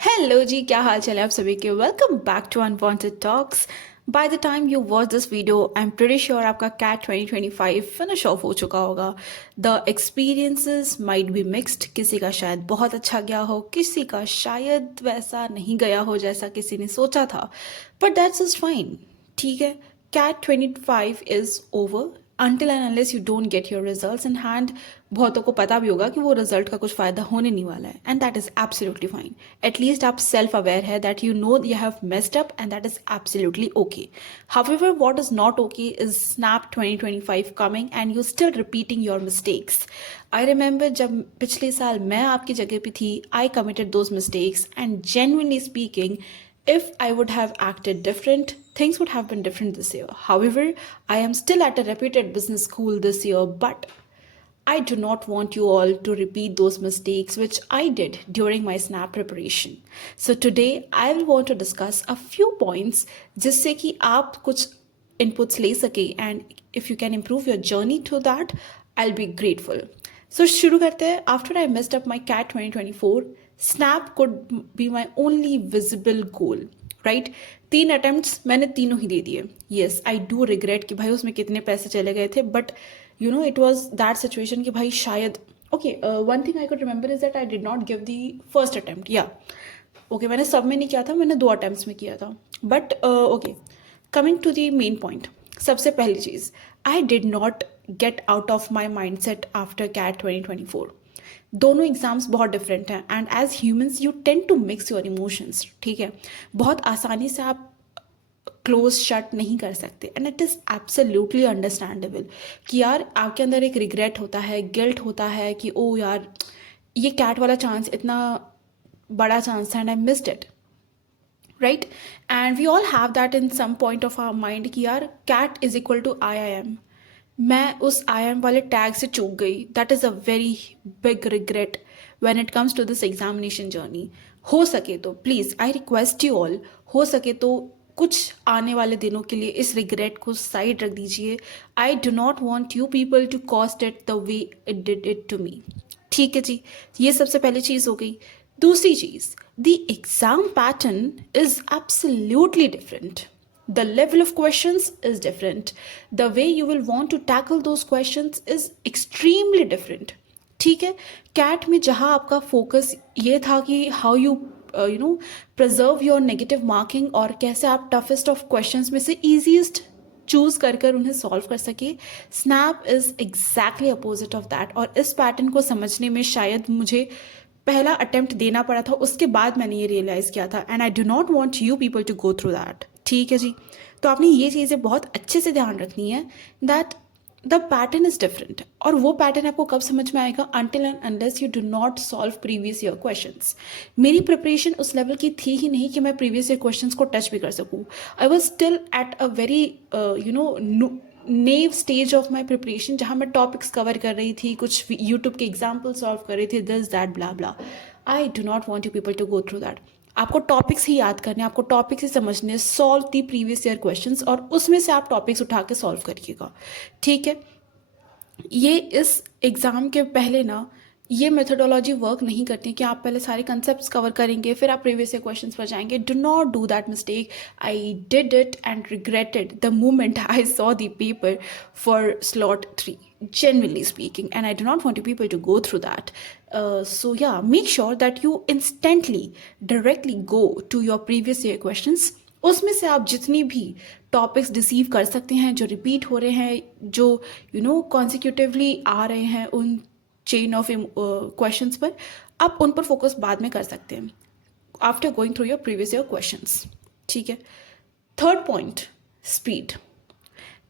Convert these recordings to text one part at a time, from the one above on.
Hello जी, क्या हाल चाल है आप सभी के। Welcome back to unwanted talks. By the time you watch this video I am pretty sure आपका कैट 2025 फिनिश ऑफ हो चुका होगा। The experiences might be mixed, किसी का शायद बहुत अच्छा गया हो, किसी का शायद वैसा नहीं गया हो जैसा किसी ने सोचा था, बट दैट्स इज फाइन। ठीक है, CAT 25 is over until and unless you don't get your results in hand। बहुतों को पता भी होगा कि वो रिजल्ट का कुछ फ़ायदा होने नहीं वाला है, and that is absolutely fine. At least आप सेल्फ अवेयर है that you know you have messed up, and that is absolutely okay. However what is not okay is snap 2025 coming and you still repeating your mistakes. I remember जब पिछले साल मैं आपकी जगह पे थी, आई committed those mistakes, and genuinely speaking, if I would have acted different, things would have been different this year. However, I am still at a reputed business school this year, but I do not want you all to repeat those mistakes which I did during my SNAP preparation. So today I will want to discuss a few points जिससे कि आप कुछ inputs ले सके, and if you can improve your journey to that, I'll be grateful. So शुरू करते हैं। After I messed up my CAT 2024, SNAP could be my only visible goal, right? 3 attempts मैंने तीनों ही दे दिए। येस, आई डू रिग्रेट कि भाई उसमें कितने पैसे चले गए थे, but you know it was that situation कि भाई शायद okay. One thing I could remember is that I did not give the first attempt. या ओके, मैंने सब में नहीं किया था, मैंने 2 अटेम्प्ट्स में किया था। But okay, coming to the main point. सबसे पहली चीज़, I did not get out of my mindset after CAT 2024। दोनों एग्जाम्स बहुत डिफरेंट हैं, and as humans you tend to mix your emotions. ठीक है, बहुत आसानी से आप क्लोज शट नहीं कर सकते, and it is absolutely understandable कि यार आपके अंदर एक रिग्रेट होता है, गिल्ट होता है कि ओ यार ये कैट वाला चांस इतना बड़ा चांस था and I missed it, right? And we all have that in some point of our mind कि यार CAT is equal to IIM। मैं उस IIM वाले टैग से चूक गई। That is a very big regret when it comes to this examination journey. हो सके तो please I request you all, हो सके तो कुछ आने वाले दिनों के लिए इस रिग्रेट को साइड रख दीजिए। I do not want you people to cost it the way it did it to me. ठीक है जी, ये सबसे पहली चीज़ हो गई। दूसरी चीज़, the exam pattern is absolutely different. The level of questions is different. The way you will want to tackle those questions is extremely different. ठीक है, कैट में जहाँ आपका फोकस ये था कि how you preserve your negative marking, और कैसे आप टफेस्ट ऑफ क्वेश्चंस में से ईजीएस्ट चूज कर कर उन्हें सॉल्व कर सके, snap is exactly opposite of that. और इस पैटर्न को समझने में शायद मुझे पहला अटेम्प्ट देना पड़ा था, उसके बाद मैंने ये रियलाइज़ किया था, and I do not want you people to go through that. ठीक है जी, तो आपने ये चीज़ें बहुत अच्छे से ध्यान रखनी है that the pattern is different. और वो पैटर्न आपको कब समझ में आएगा? Until and unless you do not solve previous year questions. मेरी प्रिपरेशन उस लेवल की थी ही नहीं कि मैं प्रीवियस ईयर क्वेश्चंस को टच भी कर सकूँ। I was still at a very naive stage of my preparation, जहाँ मैं टॉपिक्स कवर कर रही थी, कुछ यूट्यूब के एग्जाम्पल सॉल्व कर रही थी, this that blah blah. I do not want you people to go through that. आपको टॉपिक्स ही याद करने, आपको टॉपिक्स ही समझने, solve the previous year questions, और उसमें से आप टॉपिक्स उठा के सॉल्व करिएगा। ठीक है, ये इस एग्ज़ाम के पहले ना ये मेथोडोलॉजी वर्क नहीं करती कि आप पहले सारे कंसेप्ट्स कवर करेंगे फिर आप प्रीवियस ईयर क्वेश्चंस पर जाएंगे। Do not do that mistake. I did it and regretted the moment I saw the paper for slot 3, genuinely speaking, and I do not want you people to go through that. So yeah, make sure that you instantly directly go to your previous year questions. उसमें से आप जितनी भी topics receive कर सकते हैं जो repeat हो रहे हैं, जो कॉन्सिक्यूटिवली आ रहे हैं उन चेन ऑफ क्वेश्चंस पर, आप उन पर फोकस बाद में कर सकते हैं after going through your previous year questions. ठीक है, third point, speed.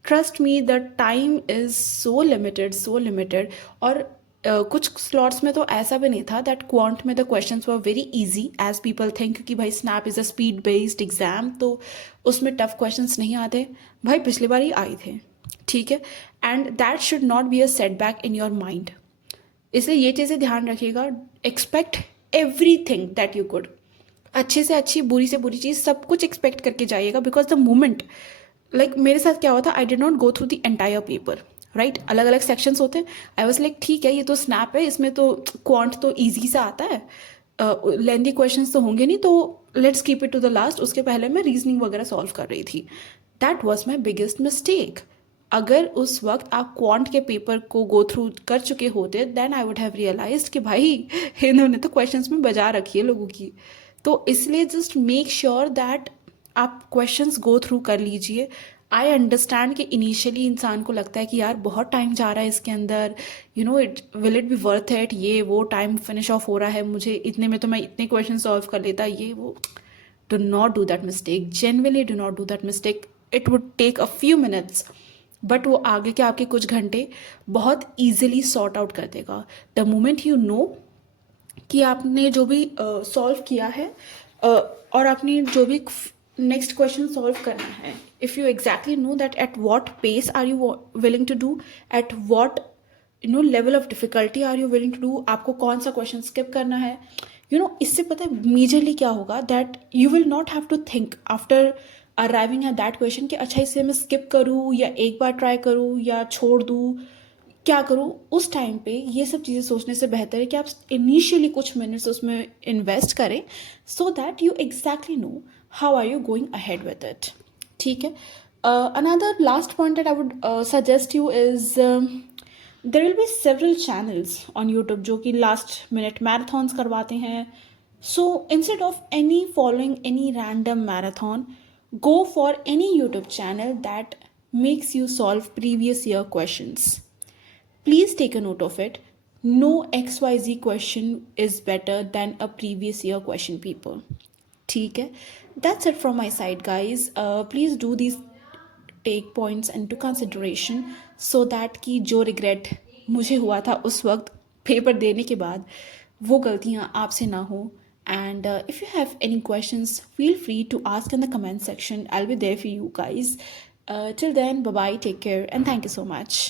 Trust me the time is so limited. और कुछ स्लॉट्स में तो ऐसा भी नहीं था दैट क्वांट में the questions were very easy as people think कि भाई SNAP is a speed based exam, तो उसमें टफ क्वेश्चंस नहीं आते। भाई पिछली बार ही आए थे। ठीक है, and that should not be a setback in your mind. इसलिए ये चीज़ें ध्यान रखिएगा। Expect every thing that you could, अच्छे से अच्छी, बुरी से बुरी चीज़, सब कुछ एक्सपेक्ट करके जाइएगा। बिकॉज द मोमेंट, लाइक मेरे साथ क्या हुआ था, आई did not go through the entire paper, right? अलग अलग सेक्शंस होते हैं। आई वॉज लाइक ठीक है, ये तो स्नैप है, इसमें तो क्वांट तो ईजी सा आता है, लेंदी क्वेश्चंस तो होंगे नहीं, तो let's keep it to the last. उसके पहले मैं रीजनिंग वगैरह सॉल्व कर रही थी। That was my biggest mistake. अगर उस वक्त आप क्वांट के पेपर को गो थ्रू कर चुके होते, then I would have realized कि भाई इन्होंने तो क्वेश्चंस में बजा रखी है लोगों की। तो इसलिए जस्ट मेक श्योर दैट आप क्वेश्चंस गो थ्रू कर लीजिए। आई अंडरस्टैंड कि इनिशियली इंसान को लगता है कि यार बहुत टाइम जा रहा है इसके अंदर, will it be worth it, ये वो टाइम फिनिश ऑफ हो रहा है, मुझे इतने में तो मैं इतने क्वेश्चन सॉल्व कर लेता, ये वो। Do not do that mistake, genuinely do not do that mistake. It would take a few minutes, but वो आगे के आपके कुछ घंटे बहुत ईजिली सॉर्ट आउट कर देगा। द मोमेंट यू नो कि आपने जो भी सॉल्व किया है, और आपने जो भी नेक्स्ट क्वेश्चन सॉल्व करना है, if you exactly know that at what pace are you willing to do, at what level of difficulty are you willing to do, आपको कौन सा क्वेश्चन स्किप करना है, इससे पता है मेजरली क्या होगा, that you will not have to think after arriving at that question कि अच्छा इसे मैं स्किप करूँ या एक बार ट्राई करूँ या छोड़ दूँ, क्या करूँ। उस टाइम पे ये सब चीज़ें सोचने से बेहतर है कि आप इनिशियली कुछ मिनट्स उसमें इन्वेस्ट करें, so that you exactly know how are you going ahead with it. ठीक है। Another last point that I would suggest you is, there will be several channels on YouTube जो कि last minute marathons करवाते हैं। So instead of any following any random marathon, go for any YouTube channel that makes you solve previous year questions. Please take a note of it. No XYZ question is better than a previous year question paper. ठीक है? That's it from my side, guys. Please do these take points into consideration so that कि जो regret मुझे हुआ था उस वक्त paper देने के बाद, वो गलतियाँ आपसे ना हो। And if you have any questions, feel free to ask in the comment section. I'll be there for you guys. Till then, bye bye, take care, and thank you so much.